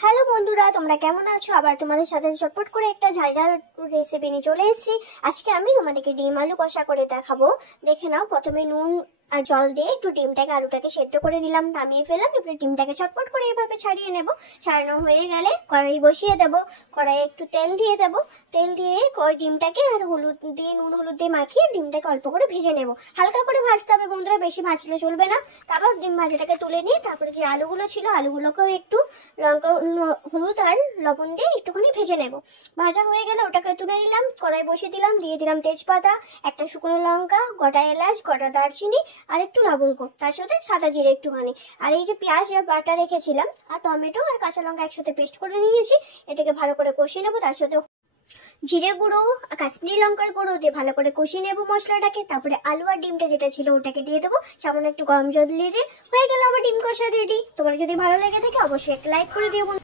Hello বন্ধুরা, তোমরা কেমন আছো? আবার তোমাদের সাথে চটপট করে একটা ঝাল ঝাল রেসিপি নিয়ে চলে এসেছি। আজকে আমি তোমাদেরকে ডিম আলু কষা করে দেখাবো। দেখে নাও, প্রথমে নুন আর জল দিয়ে একটু আলুটাকে সেদ্ধ করে নিলাম, নামিয়ে ফেলাম। এবারে ডিমটাকে চটপট করে এভাবে ছাড়িয়ে নেব। ছাড়ানো হয়ে গেলে কড়াই বসিয়ে দেবো। কড়াইয়ে একটু তেল দিয়ে দেবো। তেল দিয়ে ডিমটাকে আর হলুদ দিয়ে নুন হলুদ দিয়ে মাখিয়ে ডিমটাকে অল্প করে ভেজে নেব। হালকা করে ভাজতে হবে বন্ধুরা, বেশি ভাজলে চলবে না। তারপর ডিম ভাজাটাকে তুলে নিয়ে তারপরে যে আলুগুলো ছিল আলুগুলোকেও একটু লঙ্কা হলুদ আর লবণ দিয়ে একটুখানি ভেজে নেব। ভাজা হয়ে গেলে ওটাকে তুলে নিলাম, কড়াই বসিয়ে দিলাম, দিয়ে দিলাম তেজপাতা, একটা শুকনো লঙ্কা, গোটা এলাচ, গোটা দারচিনি আর একটু লবঙ্গ, তার সাথে সাদা জিরে একটুখানি। আর এই যে পেঁয়াজ আর বাটা রেখেছিলাম আর টমেটো আর কাঁচা লঙ্কা একসাথে পেস্ট করে নিয়েছি, এটাকে ভালো করে কষিয়ে নেবো। তার সাথে জিরে গুঁড়ো আর কাশ্মীরি লঙ্কার গুঁড়ো দিয়ে ভালো করে কষিয়ে নেবো মশলাটাকে। তারপরে আলু আর ডিমটা যেটা ছিল ওটাকে দিয়ে দেবো, সামান্য একটু গরম জল দিয়ে হয়ে গেল আমার ডিম কষা রেডি। তোমার যদি ভালো লেগে থাকে অবশ্যই একটা লাইক করে দিও।